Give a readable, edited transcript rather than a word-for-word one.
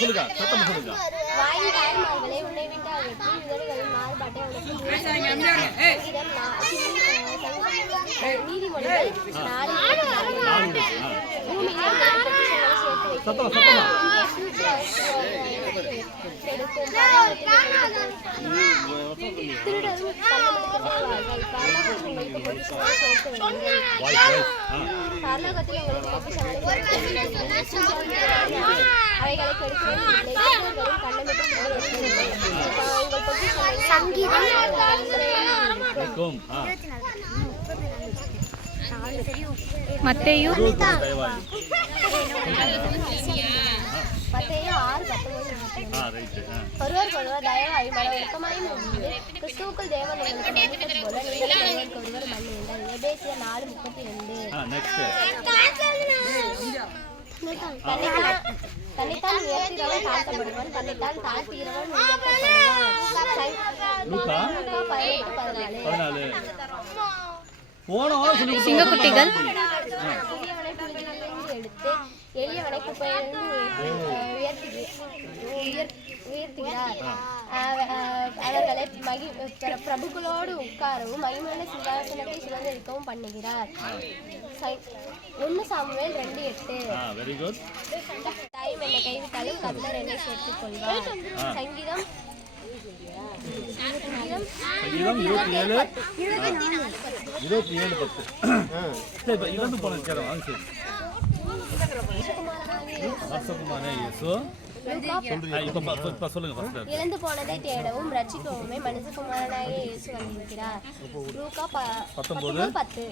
சொல்லுங்க சத்தமா சொல்லுங்க. வாயின் தாய்மார்களே உன்னை விட்டு அகற்றி உதடுகளின் மாறுபாட்டை உனக்கு நீதிமொழிகள் 4:4 சத்தமா சத்தமா மத்தேயு 6:19 ஒருவருக்கொருவர் தயவாய் மனவருக்கமாயும் இருந்து கிறிஸ்துவுக்குள் தேவன் உங்களுக்கு மன்னிப்பது போல நீங்களும் ஒருவருக்கொருவர் மன்னியுங்கள். எபேசியர் 4:32. தன்னைத்தான் உயர்த்துகிறவன் தாழ்த்தப்படுவான், தன்னைத்தான் தாழ்த்துகிறவன் உயர்த்தப்படுவான். சிங்கக்குட்டிகள் எடுத்து எளியவனை குப்பையிலிருந்து உயர்த்துகிறார். அவர்களை பிரபுக்களோடு உட்காரவும் மகிமையான சிங்காசனத்தை சுதந்திரிக்கவும் பண்ணுகிறார். 1 சாமுவேல் 2:8. தாயும் என்னை கைவிட்டாலும் கர்த்தர் என்னை சேர்த்துக் கொள்வார். சங்கீதம் 27:10. இழந்து போனதை தேடவும் ரட்சிக்கவுமே மனுஷகுமாரனாகிய இயேசு வந்திருக்கிறார். லூக்கா 19:10.